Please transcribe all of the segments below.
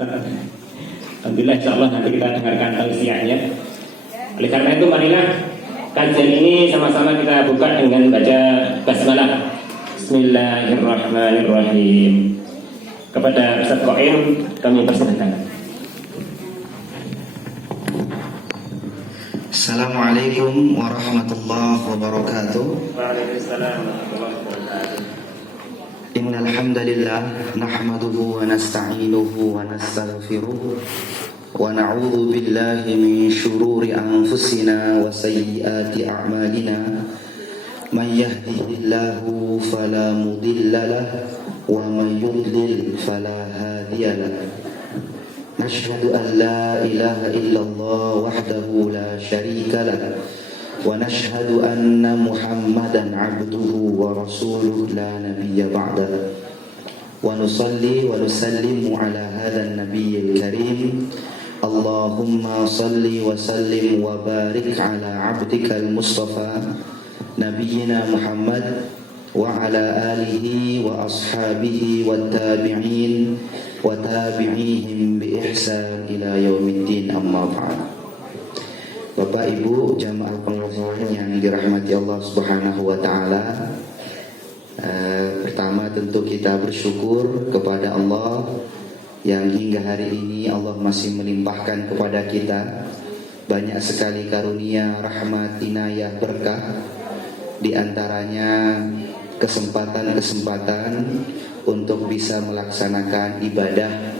Alhamdulillah, insyaallah nanti kita dengarkan tausiahnya. Oleh karena itu marilah kajian ini sama-sama kita buka dengan baca basmalah. Bismillahirrahmanirrahim. Kepada Ustaz Qaim kami persilakan. Assalamualaikum warahmatullahi wabarakatuh. Waalaikumsalam warahmatullahi wabarakatuh. Innal hamdalillah nahmaduhu wa nasta'inuhu wa nastaghfiruh wa na'udzu billahi min shururi anfusina wa sayyiati a'malina. Man yahdihillahu fala mudilla lahu wa man yudlil fala hadiya lahu. Nashhadu an la ilaha illallah wahdahu la syarika lahu wa nashhadu anna Muhammadan abduhu wa rasuluh la nabiyya ba'dahu. Wa nusalli wa nusallimu ala hadzal nabiyyil karim. Allahumma salli wa sallim wa barik ala abdikal mustafa nabiyyina Muhammad wa ala alihi wa ashabihi wa tabi'in wa tabi'ihim bi ihsan ila yaumiddin, amma ba'd. Bapak Ibu jamaah pengajian yang dirahmati Allah Subhanahu wa taala, pertama tentu kita bersyukur kepada Allah yang hingga hari ini Allah masih melimpahkan kepada kita banyak sekali karunia, rahmat, inayah, berkah. Di antaranya kesempatan-kesempatan untuk bisa melaksanakan ibadah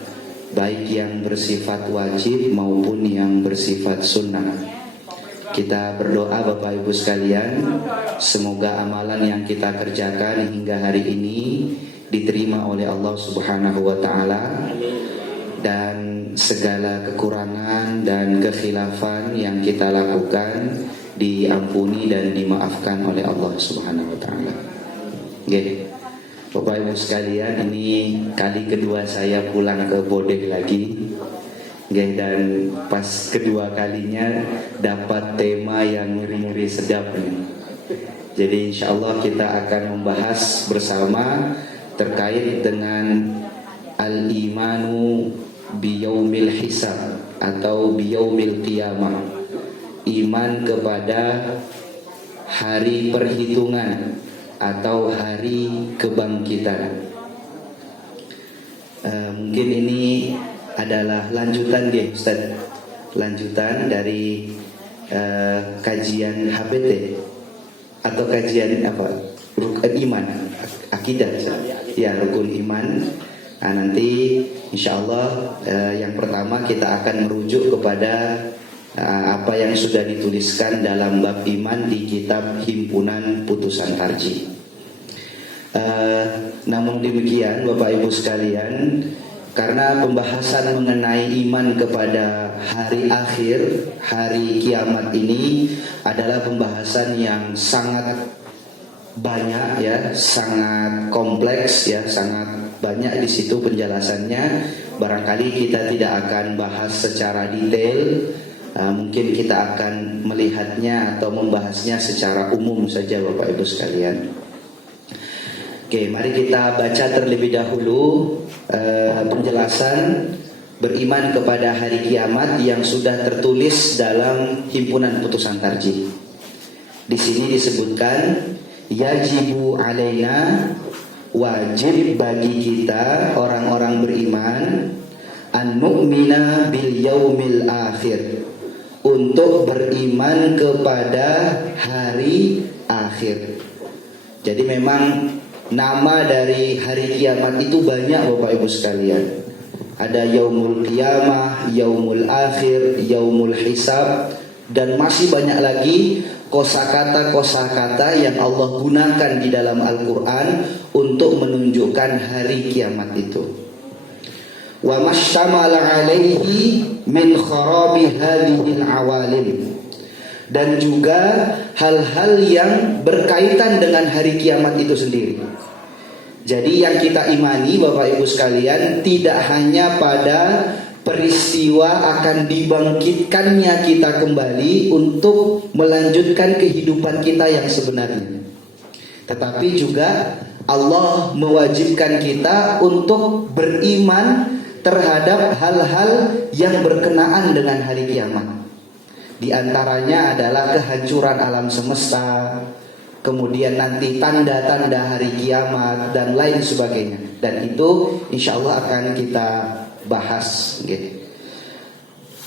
baik yang bersifat wajib maupun yang bersifat sunnah. Kita berdoa Bapak Ibu sekalian, semoga amalan yang kita kerjakan hingga hari ini diterima oleh Allah Subhanahu wa taala, dan segala kekurangan dan kekhilafan yang kita lakukan diampuni dan dimaafkan oleh Allah Subhanahu wa taala. Nggih. Bapak Ibu sekalian, ini kali kedua saya pulang ke Bodeh lagi. Nggih, dan pas kedua kalinya dapat tema yang ngeri-ngeri sedap nih. Jadi insyaallah kita akan membahas bersama terkait dengan al-imanu biyaumil hisab atau biyaumil qiyamah. Iman kepada hari perhitungan atau hari kebangkitan. Mungkin ini adalah lanjutan dia Ustaz, lanjutan dari kajian HBT atau kajian apa? Rukun iman, akidah ya, rukun iman. Nah, nanti insyaallah yang pertama kita akan merujuk kepada apa yang sudah dituliskan dalam bab iman di kitab Himpunan Putusan Tarjih. Namun demikian Bapak Ibu sekalian, karena pembahasan mengenai iman kepada hari akhir, hari kiamat ini adalah pembahasan yang sangat banyak ya, sangat kompleks ya, sangat banyak di situ penjelasannya. Barangkali kita tidak akan bahas secara detail. Mungkin kita akan melihatnya atau membahasnya secara umum saja Bapak Ibu sekalian. Oke, mari kita baca terlebih dahulu penjelasan beriman kepada hari kiamat yang sudah tertulis dalam Himpunan Putusan Tarjih. Di sini disebutkan yajibu alaina, wajib bagi kita orang-orang beriman, an nu'mina bil yaumil akhir, untuk beriman kepada hari akhir. Jadi memang nama dari hari kiamat itu banyak Bapak Ibu sekalian. Ada yaumul qiyamah, yaumul akhir, yaumul hisab, dan masih banyak lagi kosakata-kosakata yang Allah gunakan di dalam Al-Quran untuk menunjukkan hari kiamat itu. Wa mashtamala alaihi min kharabi hadhil awalim, dan juga hal-hal yang berkaitan dengan hari kiamat itu sendiri. Jadi yang kita imani Bapak Ibu sekalian tidak hanya pada peristiwa akan dibangkitkannya kita kembali untuk melanjutkan kehidupan kita yang sebenarnya, tetapi juga Allah mewajibkan kita untuk beriman terhadap hal-hal yang berkenaan dengan hari kiamat. Di antaranya adalah kehancuran alam semesta, kemudian nanti tanda-tanda hari kiamat dan lain sebagainya. Dan itu insya Allah akan kita bahas.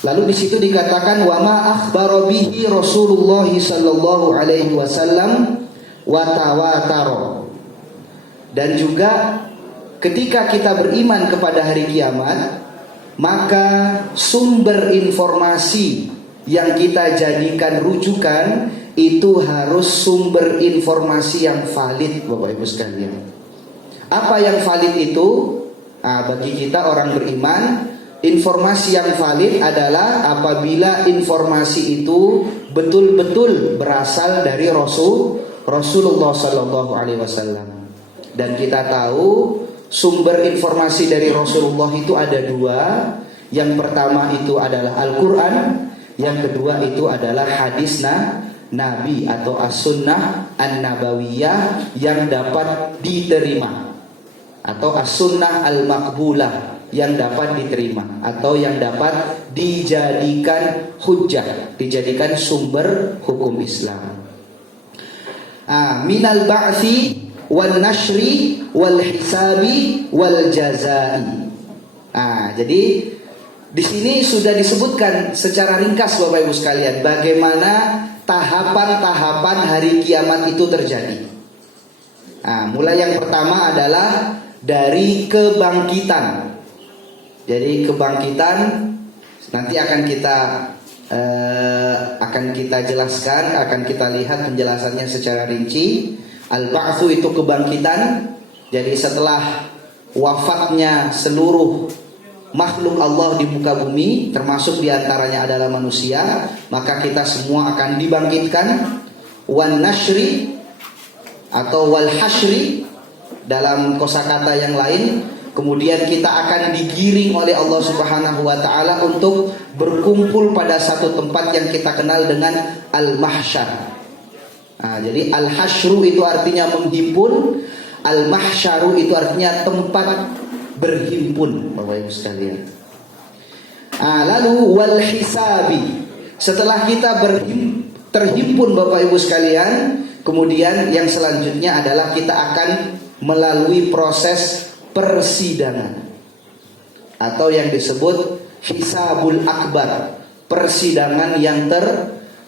Lalu di situ dikatakan wa ma akhbara bihi Rasulullah sallallahu alaihi wasallam wa tawatara. Dan juga ketika kita beriman kepada hari kiamat, maka sumber informasi yang kita jadikan rujukan itu harus sumber informasi yang valid, Bapak Ibu sekalian. Apa yang valid itu? Bagi kita orang beriman, informasi yang valid adalah apabila informasi itu betul-betul berasal dari Rasulullah Sallallahu Alaihi Wasallam. Dan kita tahu sumber informasi dari Rasulullah itu ada dua. Yang pertama itu adalah Al-Quran, yang kedua itu adalah hadis Nabi atau as-sunnah an-nabawiyah yang dapat diterima, atau as-sunnah al-maqbulah yang dapat diterima, atau yang dapat dijadikan hujjah, dijadikan sumber hukum Islam. Minal ba'thi wal nashri wal hisabi wal jazai. Jadi di sini sudah disebutkan secara ringkas Bapak Ibu sekalian bagaimana tahapan-tahapan hari kiamat itu terjadi. Mulai yang pertama adalah dari kebangkitan. Jadi kebangkitan nanti akan kita jelaskan, akan kita lihat penjelasannya secara rinci. Al-ba'tsu itu kebangkitan. Jadi setelah wafatnya seluruh makhluk Allah di muka bumi, termasuk diantaranya adalah manusia, maka kita semua akan dibangkitkan. Wan nashri atau wal hashri dalam kosakata yang lain, kemudian kita akan digiring oleh Allah Subhanahu wa taala untuk berkumpul pada satu tempat yang kita kenal dengan al-mahsyar. Jadi al-hashru itu artinya menghimpun, al-mahsyaru itu artinya tempat berhimpun, Bapak Ibu sekalian. Lalu wal hisabi, setelah kita terhimpun Bapak Ibu sekalian, kemudian yang selanjutnya adalah kita akan melalui proses persidangan atau yang disebut hisabul akbar, persidangan yang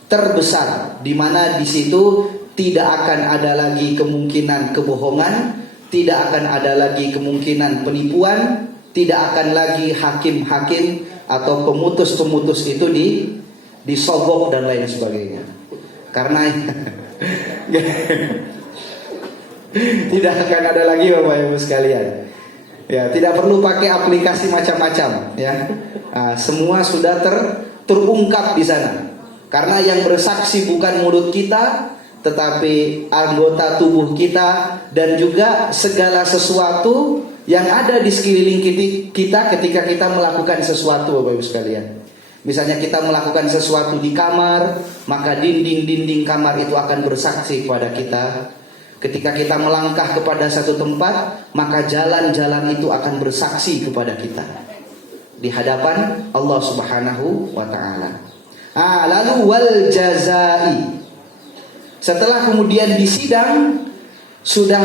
terbesar, di mana di situ tidak akan ada lagi kemungkinan kebohongan, tidak akan ada lagi kemungkinan penipuan, tidak akan lagi hakim-hakim atau pemutus-pemutus itu disogok dan lain sebagainya. Karena tidak akan ada lagi Bapak Ibu sekalian. Ya, tidak perlu pakai aplikasi macam-macam, ya. Semua sudah terungkap di sana. Karena yang bersaksi bukan mulut kita, tetapi anggota tubuh kita dan juga segala sesuatu yang ada di sekeliling kita ketika kita melakukan sesuatu, Bapak Ibu sekalian. Misalnya kita melakukan sesuatu di kamar, maka dinding-dinding kamar itu akan bersaksi kepada kita. Ketika kita melangkah kepada satu tempat, maka jalan-jalan itu akan bersaksi kepada kita di hadapan Allah Subhanahu wa taala. Lalu wal jazai. Setelah kemudian disidang, sudah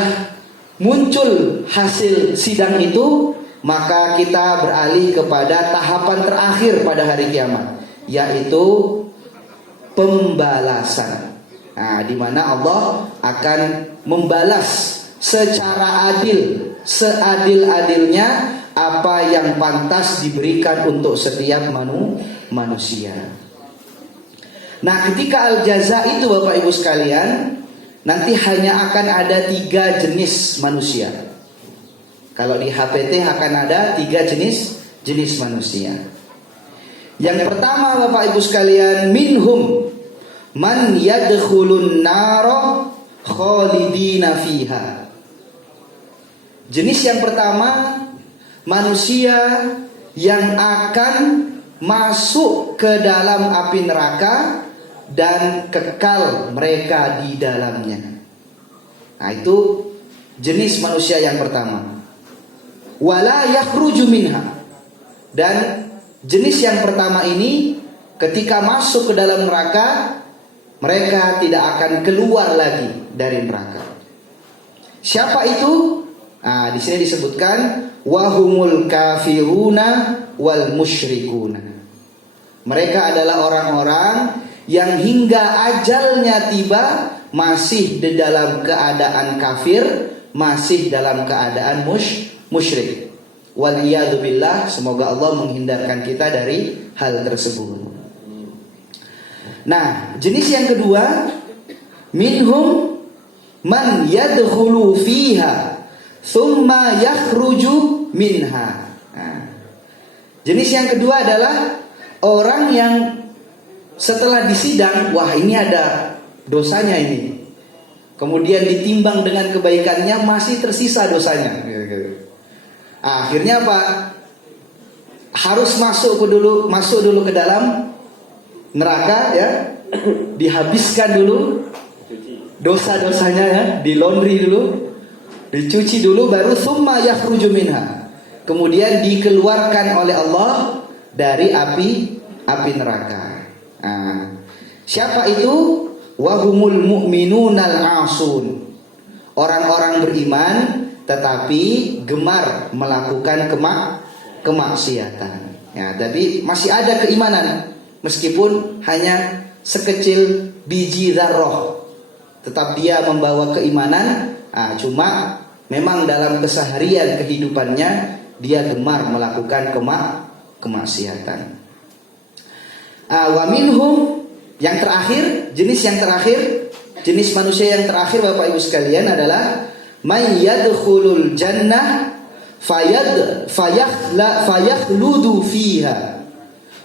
muncul hasil sidang itu, maka kita beralih kepada tahapan terakhir pada hari kiamat, yaitu pembalasan. Di mana Allah akan membalas secara adil, seadil-adilnya apa yang pantas diberikan untuk setiap manusia. Nah, ketika al-jaza itu Bapak Ibu sekalian, nanti hanya akan ada 3 jenis manusia. Kalau di HPT akan ada 3 jenis manusia. Yang pertama Bapak Ibu sekalian, minhum man yadkhulun nara khalidina fiha. Jenis yang pertama, manusia yang akan masuk ke dalam api neraka dan kekal mereka di dalamnya. Nah, itu jenis manusia yang pertama. Wala yakhruju minha. Dan jenis yang pertama ini ketika masuk ke dalam neraka, mereka tidak akan keluar lagi dari neraka. Siapa itu? Nah, di sini disebutkan wahumul kafiruna wal musyrikuna. Mereka adalah orang-orang yang hingga ajalnya tiba masih di dalam keadaan kafir, masih dalam keadaan musyrik. Waliyadzubillah, semoga Allah menghindarkan kita dari hal tersebut. Nah, jenis yang kedua, minhum man yadkhulu fiha thumma yakhruju minha. Nah, jenis yang kedua adalah orang yang setelah disidang, wah ini ada dosanya ini, kemudian ditimbang dengan kebaikannya, masih tersisa dosanya. Akhirnya apa? Harus masuk dulu ke dalam neraka ya, dihabiskan dulu dosa-dosanya ya, di laundry dulu, dicuci dulu, baru summa yakhruju minha, kemudian dikeluarkan oleh Allah dari api neraka. Nah, siapa itu? Wahumul mu'minunal asun, orang-orang beriman tetapi gemar melakukan kemaksiatan. Ya, tapi masih ada keimanan meskipun hanya sekecil biji zarrah. Tetap dia membawa keimanan, cuma memang dalam keseharian kehidupannya dia gemar melakukan kemaksiatan. Wa minhum, yang terakhir, jenis manusia yang terakhir Bapak Ibu sekalian adalah may yadkhulul jannah fayakhludu fiha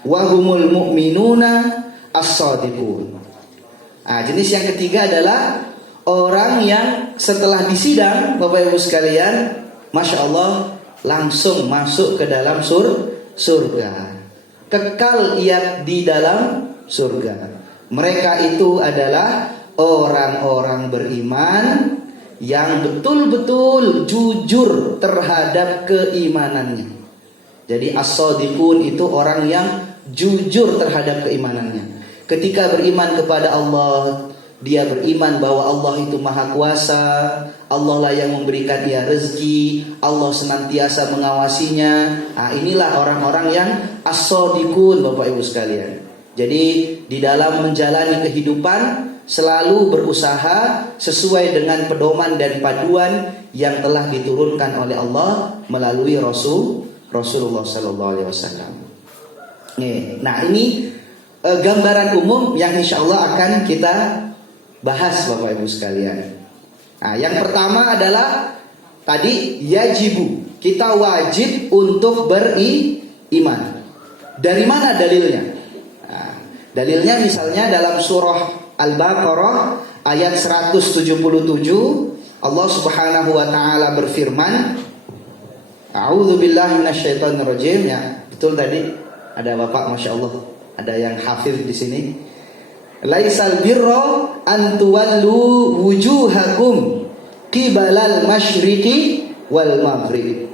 wa humul mu'minuna as-shadiqun. Jenis yang ketiga adalah orang yang setelah disidang Bapak Ibu sekalian, Masya Allah, langsung masuk ke dalam surga, kekal ia di dalam surga. Mereka itu adalah orang-orang beriman yang betul-betul jujur terhadap keimanannya. Jadi as-shadiqun itu orang yang jujur terhadap keimanannya. Ketika beriman kepada Allah, dia beriman bahwa Allah itu maha kuasa, Allah lah yang memberikan dia rezeki, Allah senantiasa mengawasinya. Inilah orang-orang yang as-shadiqun Bapak Ibu sekalian. Jadi di dalam menjalani kehidupan selalu berusaha sesuai dengan pedoman dan paduan yang telah diturunkan oleh Allah melalui Rasulullah sallallahu alaihi wasallam. Nah, ini gambaran umum yang insya Allah akan kita bahas Bapak Ibu sekalian. Yang pertama adalah tadi yajibu, kita wajib untuk beriman. Dari mana dalilnya? Dalilnya misalnya dalam surah Al-Baqarah ayat 177, Allah Subhanahu wa taala berfirman, A'udzubillahi minasyaitonirrajim. Ya, betul tadi ada Bapak, Masya Allah, ada yang hafiz di sini. Laisal birra an tuwallu wujuhakum qibalal masyriqi wal maghrib.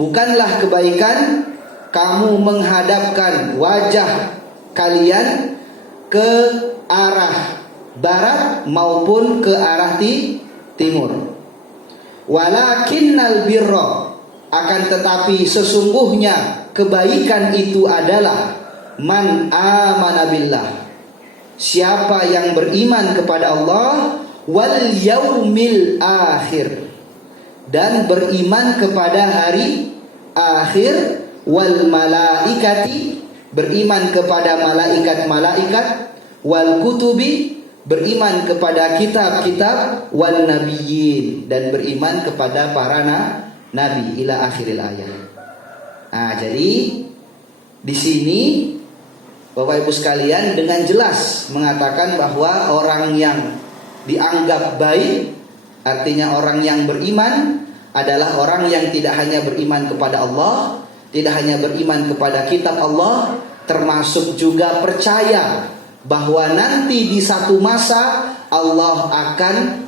Bukanlah kebaikan kamu menghadapkan wajah kalian ke arah barat maupun ke arah timur. Walakinnal birra, akan tetapi sesungguhnya kebaikan itu adalah man amana billah, siapa yang beriman kepada Allah, wal yaumil akhir, dan beriman kepada hari akhir, wal malaikati, beriman kepada malaikat-malaikat, wal kutubi, beriman kepada kitab-kitab, wal nabiyyin, dan beriman kepada para nabi, ila akhiril ayat. Jadi di sini Bapak Ibu sekalian dengan jelas mengatakan bahwa orang yang dianggap baik, artinya orang yang beriman, adalah orang yang tidak hanya beriman kepada Allah, tidak hanya beriman kepada kitab Allah, termasuk juga percaya bahwa nanti di satu masa Allah akan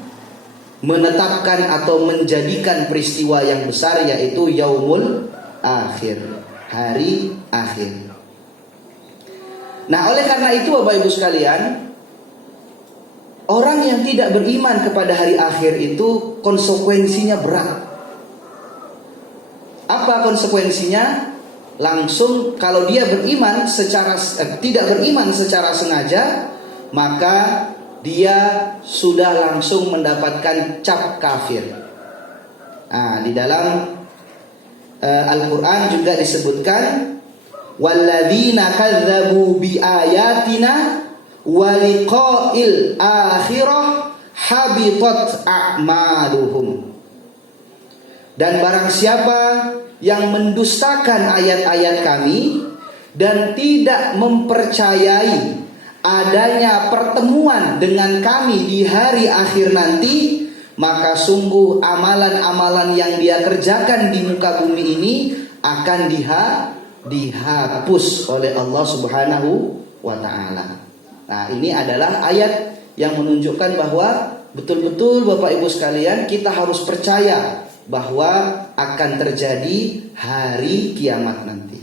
menetapkan atau menjadikan peristiwa yang besar, yaitu yaumul akhir, hari akhir. Nah, oleh karena itu Bapak Ibu sekalian, orang yang tidak beriman kepada hari akhir itu konsekuensinya berat. Apa konsekuensinya? Langsung kalau dia beriman tidak beriman secara sengaja, maka dia sudah langsung mendapatkan cap kafir. Nah, di dalam Al-Quran juga disebutkan, walladzina kadzabu biayatina wa liqa'il akhirah habitat a'maluhum. Dan barang siapa yang mendustakan ayat-ayat kami dan tidak mempercayai adanya pertemuan dengan kami di hari akhir nanti, maka sungguh amalan-amalan yang dia kerjakan di muka bumi ini akan dihapus oleh Allah Subhanahu wa ta'ala. Nah, ini adalah ayat yang menunjukkan bahwa betul-betul Bapak Ibu sekalian, kita harus percaya bahwa akan terjadi hari kiamat nanti.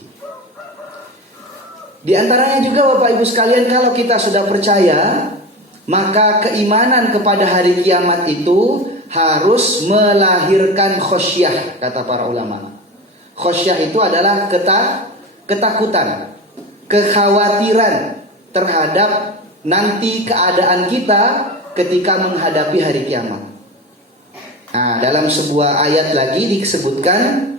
Di antaranya juga Bapak Ibu sekalian, kalau kita sudah percaya, maka keimanan kepada hari kiamat itu harus melahirkan khosyah, kata para ulama. Khosyah itu adalah ketakutan, kekhawatiran terhadap nanti keadaan kita ketika menghadapi hari kiamat. Nah, dalam sebuah ayat lagi disebutkan,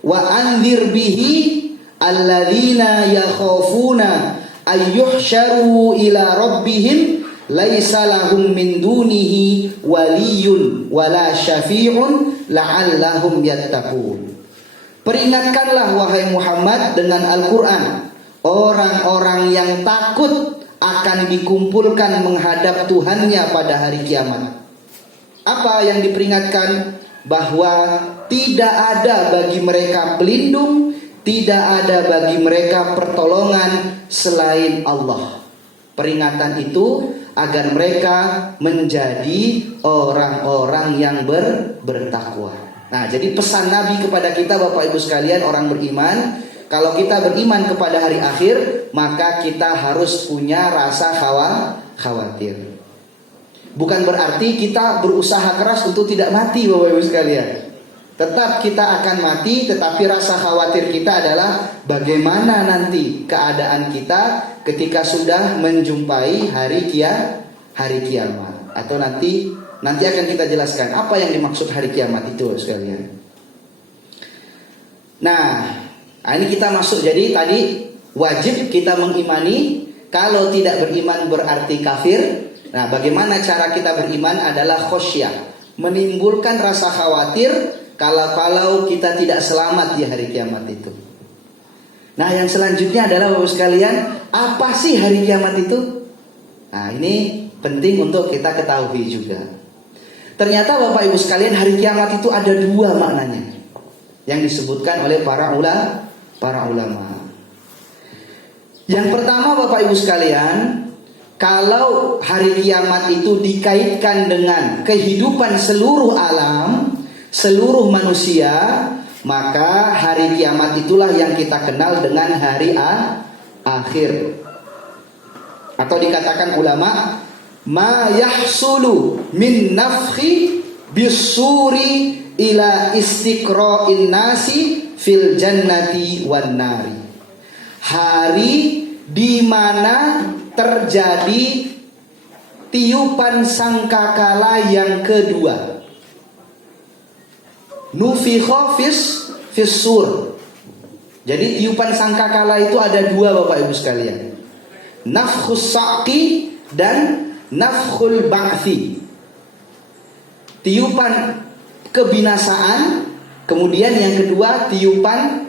wa anzir bihi alladzina yakhafuna ayyuhsyaru ila rabbihim laisa lahum min dunihi waliyyun wala syafi'un la'allahum yattaqun. Peringatkanlah wahai Muhammad dengan Al-Quran orang-orang yang takut akan dikumpulkan menghadap Tuhannya pada hari kiamat. Apa yang diperingatkan? Bahwa tidak ada bagi mereka pelindung, tidak ada bagi mereka pertolongan selain Allah. Peringatan itu agar mereka menjadi orang-orang yang bertakwa. Nah, jadi pesan Nabi kepada kita Bapak Ibu sekalian orang beriman, kalau kita beriman kepada hari akhir, maka kita harus punya rasa khawatir. Bukan berarti kita berusaha keras untuk tidak mati Bapak Ibu sekalian. Tetap kita akan mati, tetapi rasa khawatir kita adalah bagaimana nanti keadaan kita ketika sudah menjumpai hari kiamat. Atau nanti akan kita jelaskan apa yang dimaksud hari kiamat itu sekalian. Nah, ini kita masuk, jadi tadi wajib kita mengimani. Kalau tidak beriman berarti kafir. Nah, bagaimana cara kita beriman adalah khosyah, menimbulkan rasa khawatir kalau kita tidak selamat di hari kiamat itu. Nah, yang selanjutnya adalah Bapak sekalian, apa sih hari kiamat itu? Nah, ini penting untuk kita ketahui juga. Ternyata Bapak Ibu sekalian, hari kiamat itu ada dua maknanya yang disebutkan oleh para ulama. Yang pertama Bapak Ibu sekalian, kalau hari kiamat itu dikaitkan dengan kehidupan seluruh alam, seluruh manusia, maka hari kiamat itulah yang kita kenal dengan hari akhir. Atau dikatakan ulama, ma yahsulu min nafhi bisuri ila istiqra'in nasi fil jannati wan nari. Hari di mana terjadi tiupan sangkakala yang kedua. Nufikha fis sur. Jadi tiupan sangkakala itu ada dua Bapak Ibu sekalian. Nafkhus saqi dan nafkhul ba'thi. Tiupan kebinasaan, kemudian yang kedua tiupan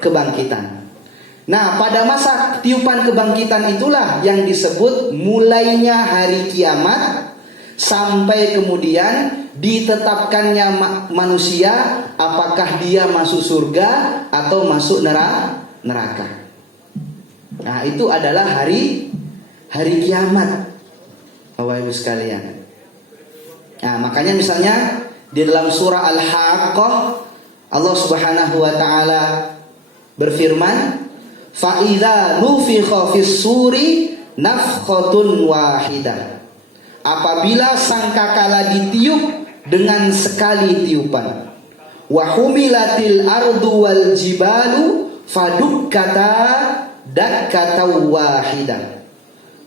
kebangkitan. Nah, pada masa tiupan kebangkitan itulah yang disebut mulainya hari kiamat, sampai kemudian ditetapkannya manusia apakah dia masuk surga atau masuk neraka. Nah, itu adalah hari kiamat Bapak Ibu sekalian. Nah, makanya misalnya di dalam surah Al-Haqqah Allah Subhanahu wa taala berfirman, "Fa idza nufikha fis suri nafkhatun wahidah." Apabila sangkakala ditiup dengan sekali tiupan. Wa humilatil ardu wal jibalu fadukkata dakkata wahidah.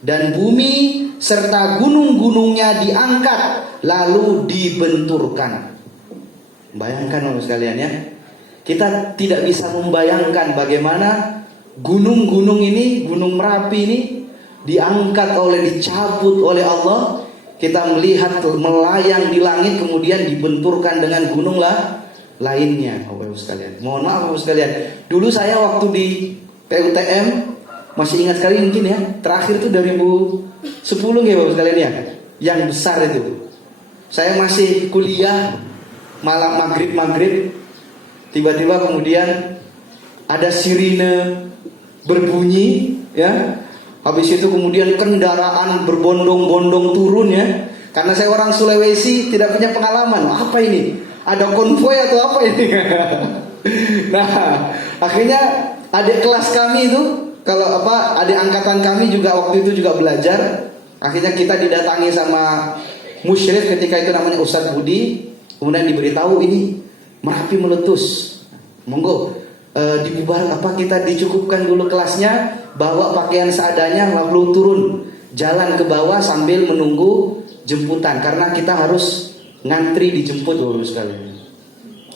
Dan bumi serta gunung-gunungnya diangkat lalu dibenturkan. Bayangkan Bapak sekalian ya. Kita tidak bisa membayangkan bagaimana gunung-gunung ini, Gunung Merapi ini diangkat dicabut oleh Allah. Kita melihat melayang di langit kemudian dibenturkan dengan gunung lainnya, Bapak Ibu sekalian. Mohon maaf Bapak Ibu sekalian. Dulu saya waktu di PUTM masih ingat sekali mungkin ya. Terakhir itu 2010 ya Bapak Ibu sekalian ya. Yang besar itu. Saya masih kuliah malam maghrib. Tiba-tiba kemudian ada sirine berbunyi ya. Habis itu kemudian kendaraan berbondong-bondong turun ya. Karena saya orang Sulawesi tidak punya pengalaman. Apa ini? Ada konvoy atau apa ini? Nah, akhirnya adik kelas kami itu, adik angkatan kami juga waktu itu juga belajar. Akhirnya kita didatangi sama musyrif ketika itu namanya Ustadz Budi. Kemudian diberitahu ini Merapi meletus. Monggo dibubar kita dicukupkan dulu kelasnya, bawa pakaian seadanya lalu turun jalan ke bawah sambil menunggu jemputan karena kita harus ngantri dijemput Bapak sekalian.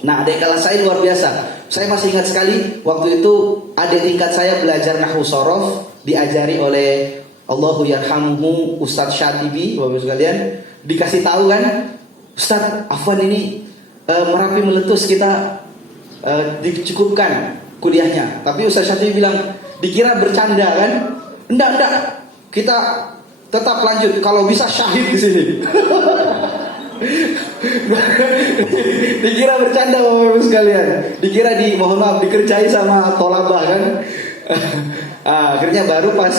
Nah, adik kelas saya luar biasa. Saya masih ingat sekali waktu itu adik tingkat saya belajar nahwu shorof, diajari oleh Allahu yarhamuhu Ustadz Syatibi Bapak sekalian. Dikasih tahu kan, Ustadz Afwan ini Merapi meletus, kita dicukupkan kuliahnya. Tapi Ustaz Syatibi bilang, dikira bercanda kan? Enggak, kita tetap lanjut. Kalau bisa syahid di sini. Dikira bercanda Bapak-Ibu sekalian. Dikira mohon maaf dikerjai sama tolabah kan? Akhirnya baru pas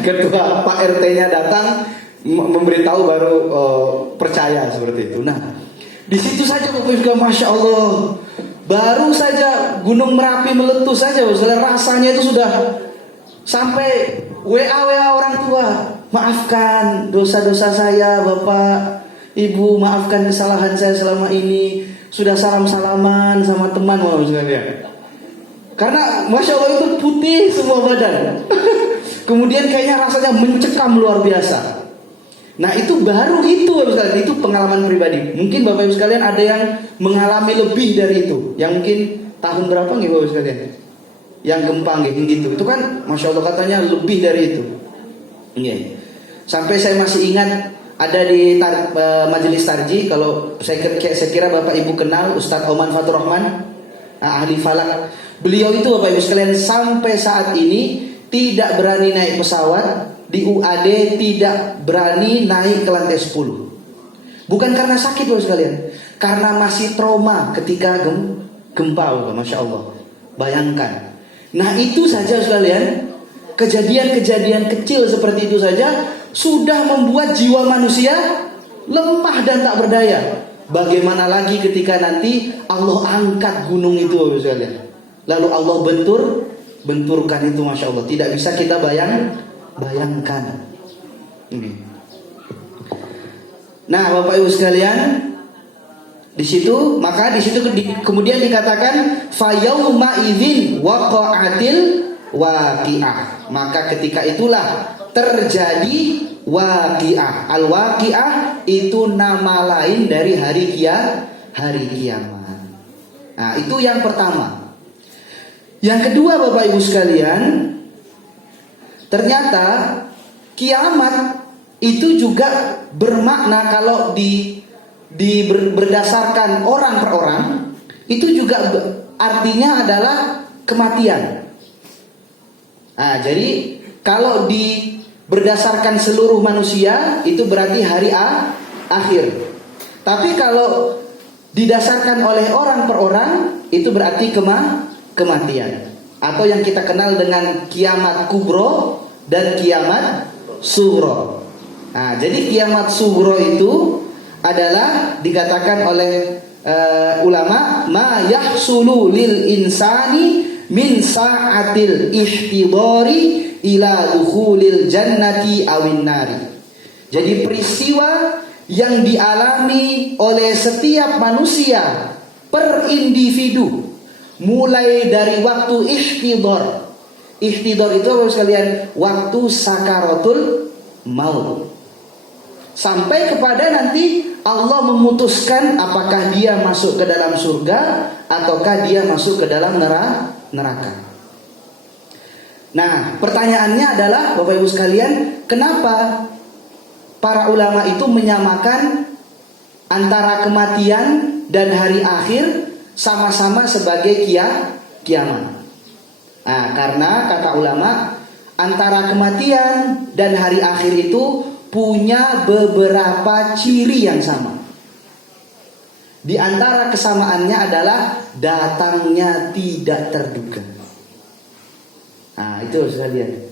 ketua Pak RT-nya datang memberitahu baru percaya seperti itu. Nah, di situ saja Bapak juga Masya Allah. Baru saja Gunung Merapi meletus saja, rasanya itu sudah sampai WA orang tua. Maafkan dosa-dosa saya Bapak, Ibu, maafkan kesalahan saya selama ini. Sudah salam-salaman sama teman Bapak sekalian. Karena Masya Allah itu putih semua badan. Kemudian kayaknya rasanya mencekam luar biasa. Nah itu baru itu pengalaman pribadi. Mungkin Bapak Ibu sekalian ada yang mengalami lebih dari itu. Yang mungkin tahun berapa nih Bapak Ibu sekalian? Yang gempa gitu. Itu kan Masya Allah katanya lebih dari itu. Sampai saya masih ingat ada di majelis tarji. Kalau saya kira Bapak Ibu kenal Ustadz Oman Fatur Rahman, ahli falak. Beliau itu Bapak Ibu sekalian sampai saat ini tidak berani naik pesawat. Di UAD tidak berani naik ke lantai 10. Bukan karena sakit Bapak sekalian, karena masih trauma ketika gempa Masya Allah. Bayangkan. Nah itu saja sekalian, kejadian-kejadian kecil seperti itu saja sudah membuat jiwa manusia lemah dan tak berdaya. Bagaimana lagi ketika nanti Allah angkat gunung itu Bapak sekalian, lalu Allah benturkan itu Masya Allah. Tidak bisa kita bayangkan. Nah, Bapak Ibu sekalian, di situ kemudian dikatakan fa yauma idzin waqa'atil waqi'ah. Maka ketika itulah terjadi waqi'ah. Al-waqi'ah itu nama lain dari hari kiamat. Nah, itu yang pertama. Yang kedua Bapak Ibu sekalian, ternyata kiamat itu juga bermakna kalau berdasarkan orang per orang, itu juga artinya adalah kematian. Nah, jadi kalau berdasarkan seluruh manusia itu berarti hari akhir. Tapi kalau didasarkan oleh orang per orang itu berarti kematian. Atau yang kita kenal dengan kiamat kubro dan kiamat sugro. Nah, jadi kiamat sugro itu adalah dikatakan oleh ulama, ma yahsulu lil insani min sa'atil ihtidari ila dukhulil jannati awin nari. Jadi peristiwa yang dialami oleh setiap manusia per individu, mulai dari waktu ihtidar. Ihtidar itu Bapak sekalian, waktu sakaratul maut, sampai kepada nanti Allah memutuskan apakah dia masuk ke dalam surga ataukah dia masuk ke dalam neraka. Nah, pertanyaannya adalah Bapak Ibu sekalian, kenapa para ulama itu menyamakan antara kematian dan hari akhir sama-sama sebagai kiamat? Nah, karena kata ulama, antara kematian dan hari akhir itu punya beberapa ciri yang sama. Di antara kesamaannya adalah datangnya tidak terduga. Nah, itu sudah lihat.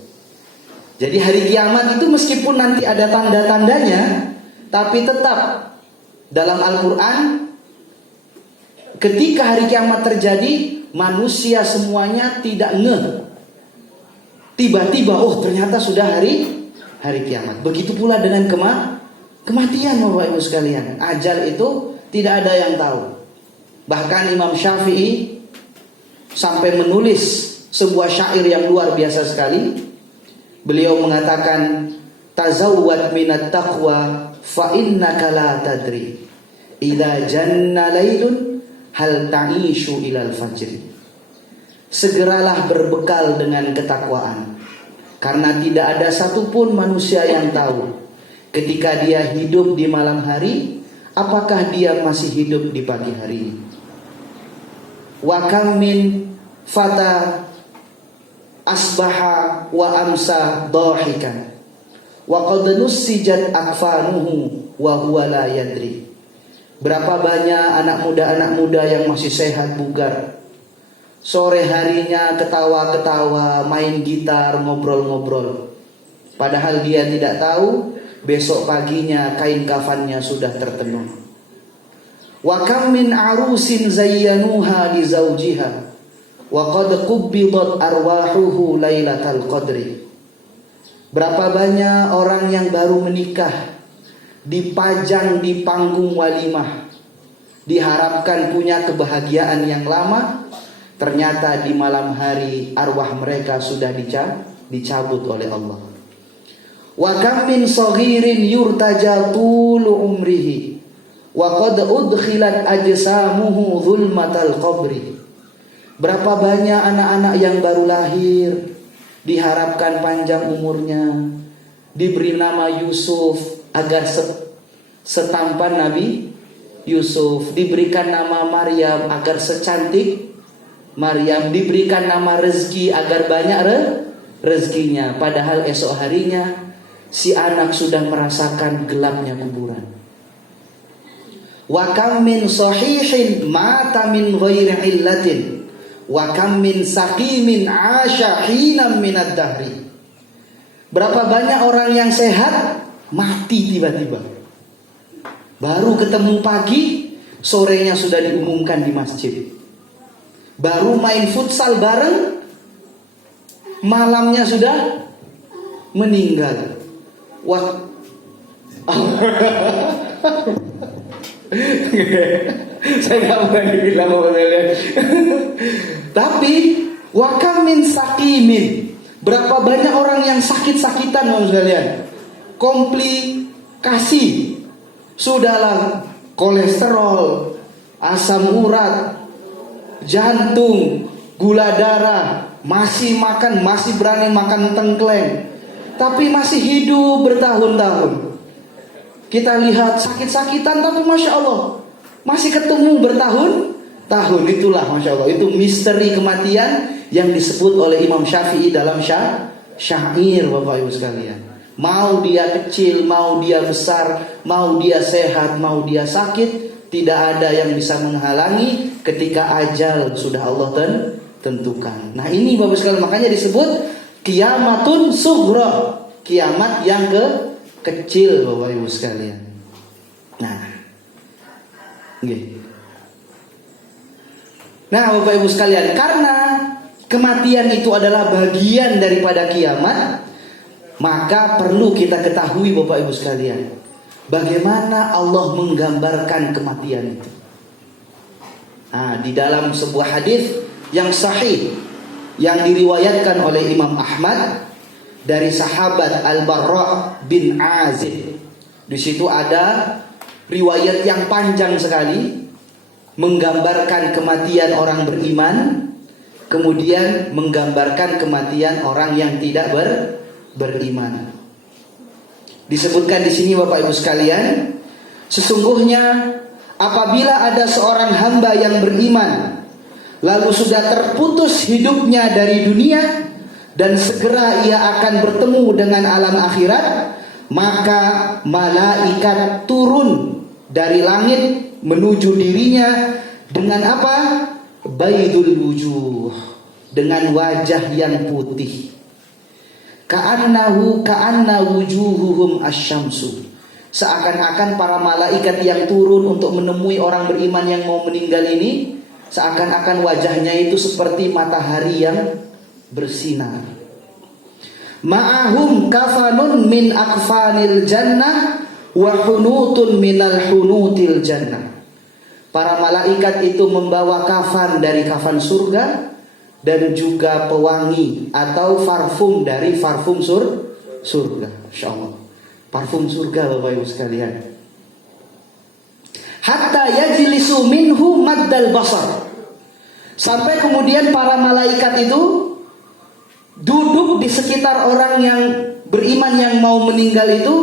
Jadi hari kiamat itu meskipun nanti ada tanda-tandanya, tapi tetap dalam Al-Quran, ketika hari kiamat terjadi, manusia semuanya tidak ngeh. Tiba-tiba, oh ternyata sudah hari kiamat. Begitu pula dengan kematian Bapak Ibu sekalian. Ajal itu tidak ada yang tahu. Bahkan Imam Syafi'i sampai menulis sebuah syair yang luar biasa sekali. Beliau mengatakan, tazawwad minat taqwa fa innaka la tadri idza janna lailun hal ta'ishu ilal fajri. Segeralah berbekal dengan ketakwaan, karena tidak ada satupun manusia yang tahu ketika dia hidup di malam hari, apakah dia masih hidup di pagi hari. Wa kam min fata asbaha wa amsa dhahikan wa qad nussijat akfanuhu wa huwa la yadri. Berapa banyak anak muda yang masih sehat bugar, sore harinya ketawa-ketawa, main gitar, ngobrol-ngobrol, padahal dia tidak tahu besok paginya kain kafannya sudah tertenun. Wa kam min arusin zayyanuha li zawjiha wa qad qubbidat arwahuhu lailatal qadri. Berapa banyak orang yang baru menikah, dipajang di panggung walimah, diharapkan punya kebahagiaan yang lama, ternyata di malam hari arwah mereka sudah dicabut oleh Allah. Wa kam min saghirin yurtaja tulu umrihi wa qad udkhilat ajsamuhu zulmatal qabri. Berapa banyak anak-anak yang baru lahir, diharapkan panjang umurnya, diberi nama Yusuf agar setampan Nabi Yusuf, diberikan nama Maryam agar secantik Maryam, diberikan nama rezeki agar banyak rezekinya, padahal esok harinya si anak sudah merasakan gelapnya kuburan. Wa kam min sahihin mata min ghairi illatin wa kam min saqimin 'asha hinam minad dahri. Berapa banyak orang yang sehat mati tiba-tiba. Baru ketemu pagi, sorenya sudah diumumkan di masjid. Baru main futsal bareng, malamnya sudah meninggal. Wah. Saya nggak berani bilang tapi wakam min sakimin. Berapa banyak orang yang sakit-sakitan Bapak sekalian, komplikasi, sudahlah kolesterol, asam urat, jantung, gula darah, masih berani makan tengkleng, tapi masih hidup bertahun-tahun. Kita lihat sakit-sakitan tapi Masya Allah masih ketemu bertahun-tahun. Itulah Masya Allah, itu misteri kematian yang disebut oleh Imam Syafi'i dalam syair Bapak Ibu sekalian. Mau dia kecil, mau dia besar, mau dia sehat, mau dia sakit, tidak ada yang bisa menghalangi ketika ajal sudah Allah tentukan. Nah ini Bapak sekalian, makanya disebut kiamatun sughra, kiamat yang kecil Bapak Ibu sekalian. Nah, Nah, Bapak Ibu sekalian, karena kematian itu adalah bagian daripada kiamat, maka perlu kita ketahui Bapak Ibu sekalian, bagaimana Allah menggambarkan kematian itu. Nah, di dalam sebuah hadis yang sahih yang diriwayatkan oleh Imam Ahmad dari sahabat Al-Barra bin Azib. Di situ ada riwayat yang panjang sekali menggambarkan kematian orang beriman, kemudian menggambarkan kematian orang yang tidak beriman. Disebutkan di sini Bapak Ibu sekalian, sesungguhnya apabila ada seorang hamba yang beriman lalu sudah terputus hidupnya dari dunia dan segera ia akan bertemu dengan alam akhirat, maka malaikat turun dari langit menuju dirinya dengan apa? Baydul wujuh, dengan wajah yang putih. Ka'anna wujuhuhum asyamsu. Seakan-akan para malaikat yang turun untuk menemui orang beriman yang mau meninggal ini, seakan-akan wajahnya itu seperti matahari yang bersinar. Ma'ahum kafanun min akfanil jannah wa hunutun minal hunutil jannah. Para malaikat itu membawa kafan dari kafan surga dan juga pewangi atau parfum dari parfum surga. Insyaallah. Parfum surga Bapak Ibu sekalian. Hatta yajlisu minhu maddal basar. Sampai kemudian para malaikat itu duduk di sekitar orang yang beriman yang mau meninggal itu,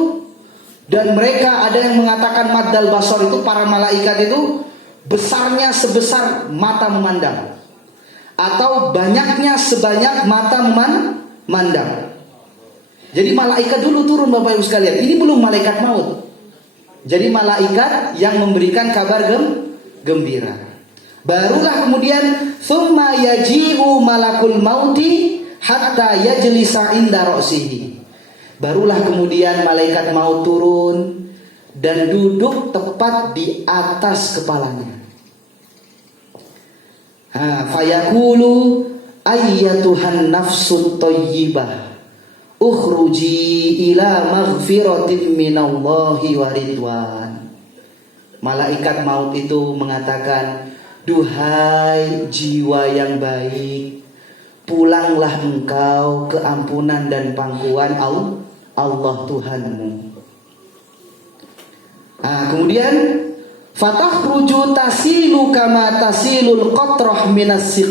dan mereka ada yang mengatakan maddal basar itu, para malaikat itu besarnya sebesar mata memandang, atau banyaknya sebanyak mata memandang. Jadi malaikat dulu turun Bapak Ibu sekalian. Ini belum malaikat maut. Jadi malaikat yang memberikan kabar gembira. Barulah kemudian thumma yaji'u malakul mauti hatta yajlisa inda ra'sihi. Barulah kemudian malaikat maut turun dan duduk tepat di atas kepalanya. Fayaqulu ayyatuhan nafsut thayyibah ukhruji ila maghfiratin minallahi wa ridwan. Malaikat maut itu mengatakan, duhai jiwa yang baik, pulanglah engkau ke ampunan dan pangkuan Allah Tuhanmu. Kemudian fatakhruju tasilu kama tasilul qatrah minas